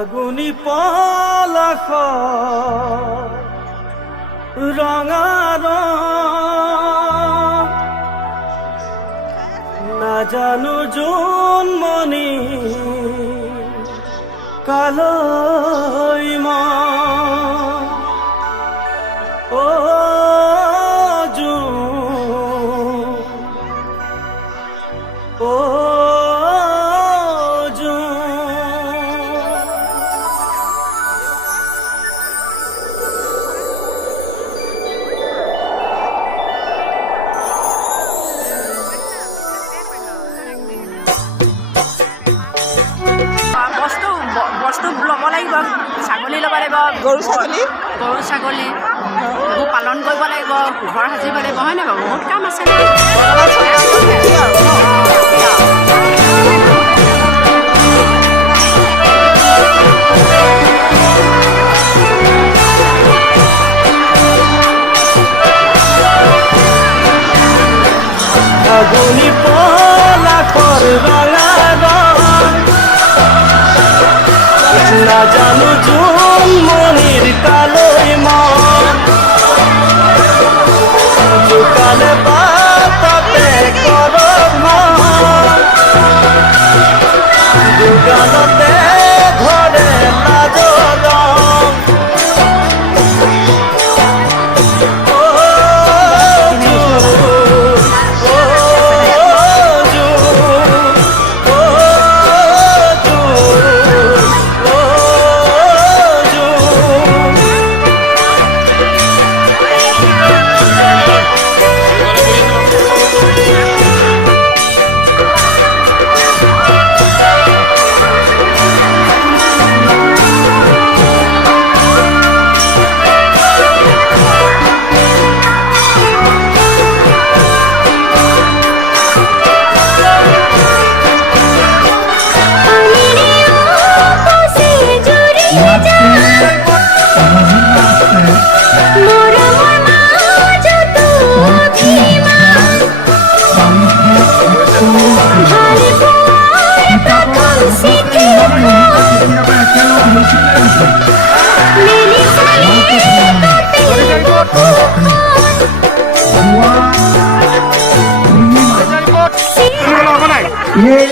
আগুনি পলাশ রঙা না জানো জন্মনি কালই ও ও বস্তু ল'ব লাগিব, ছাগলী ল'ব লাগিব, গৰু ছাগলী এইবোৰ পালন কৰিব লাগিব, ঘৰ সাজিব লাগিব, হয় নাই বাৰু? বহুত কাম আছে। আগুনি পলাশৰ ৰঙা না জানো জন্মনিৰ কালৈ জোকালে বাটতে কৰম দোকানতে ধৰে লাজৰ এই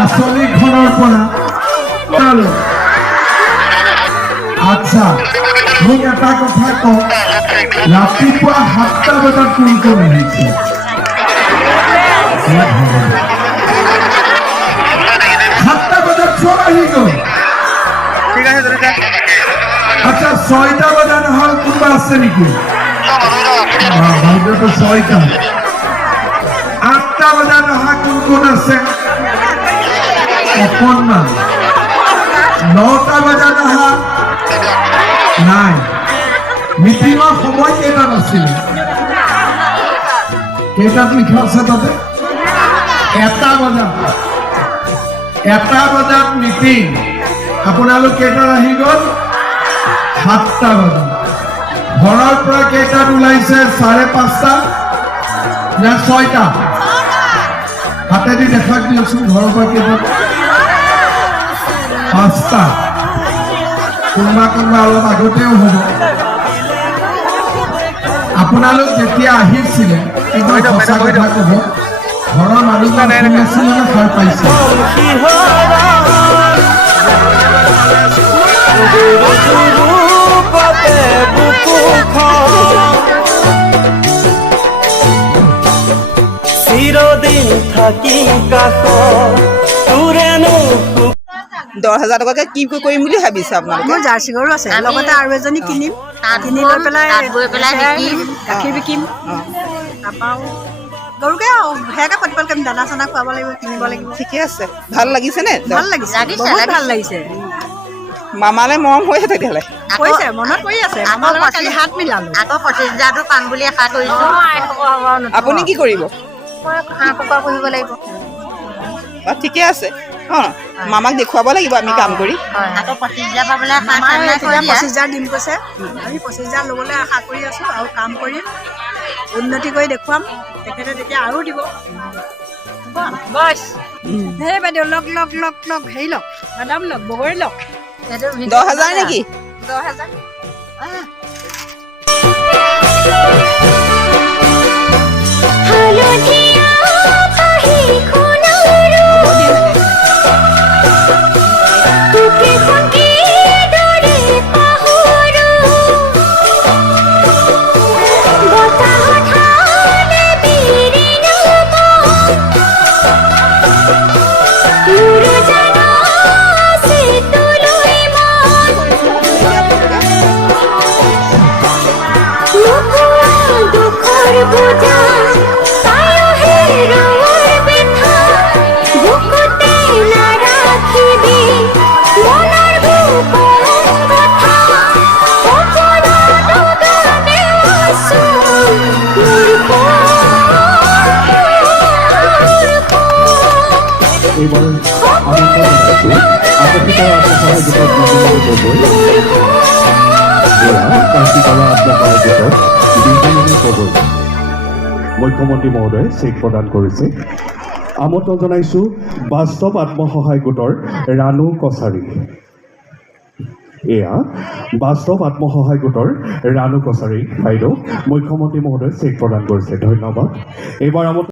আঁচনিখনৰ পৰা আচ্ছা মোক এটা কথা কওক ৰাতিপুৱা 7টা বজাত কোন কোন আহিছে 7টা বজাত চব আহি গ'ল আচ্ছা 6টা বজাত নহ'ল কোনোবা আছে নেকি ভাগ্যটো 6টা 8টা বজাত অহা কোন কোন আছে অকণমান 9টা বজাত অহা নাই মিটিঙৰ সময় কেইটাত আছিলে কেইটাত লিখা আছে তাতে 1টা বজাত মিটিং আপোনালোক কেইটাত আহি গ'ল 7টা বজাত ঘৰৰ পৰা কেইটাত ওলাইছে 5:30 না 6টা হাতেদি দেখাক দিয়কচোন ঘৰৰ পৰা কেইটাত 5টা কোনোবা অলপ আগতেও হ'ব আপোনালোক যেতিয়া আহিছিলে একদম সঁচা কথা ক'ব ঘৰৰ মানুহজন শুনিছিলে নে সাৰ পাইছে ৰূপতে বুকুখন চিৰদিন থাকি কাষ তোৰেনো 10,000 টকাকে কি কৰিম বুলি ভাবিছে আপোনালোকে মোৰ জাৰ্চি গৰু আছে লগতে আৰু এজনী কিনিম কিনি লৈ পেলাই গাখীৰ বিকিম তাৰপৰা গৰুকে সেয়াকে প্ৰতিপাল কৰিম দানা চানা খুৱাব লাগিব কিনিব লাগিব ঠিকে আছে ভাল লাগিছেনে ভাল লাগিছে বহুত ভাল লাগিছে মামালে মৰম হৈ আছে তেতিয়াহ'লে কৈছে মনত পৰি আছে মামাৰ লগত কালি হাত মিলালো আকৌ 25,000টো পাম বুলি আশা কৰিছোঁ আপুনি কি কৰিব মই হাঁহ কুকুৰা পুহিব লাগিব ঠিকে আছে অঁ মামাক দেখুৱাব লাগিব আমি কাম কৰি আকৌ 25,000 পাবলৈ আশা মামাৰ নাই কৰি 25,000 দিম কৈছে আমি 25,000 ল'বলৈ আশা কৰি আছোঁ আৰু কাম কৰিম উন্নতি কৰি দেখুৱাম তেখেতে তেতিয়া আৰু দিব বছ হে বাইদেউ লগ লগ লগ লগ হেৰি লওক মাদাম লগ বগৰী লগ 10,000 নেকি 10,000 এইবাৰ মুখ্যমন্ত্ৰী মহোদয়ে চেক প্ৰদান কৰিছে আমন্ত্ৰণ জনাইছোঁ বাস্তৱ আত্মসহায়ক গোটৰ ৰাণু কছাৰী এয়া বাস্তৱ আত্মসহায়ক গোটৰ ৰাণু কছাৰী বাইদেউ মুখ্যমন্ত্ৰী মহোদয়ে চেক প্ৰদান কৰিছে ধন্যবাদ এইবাৰ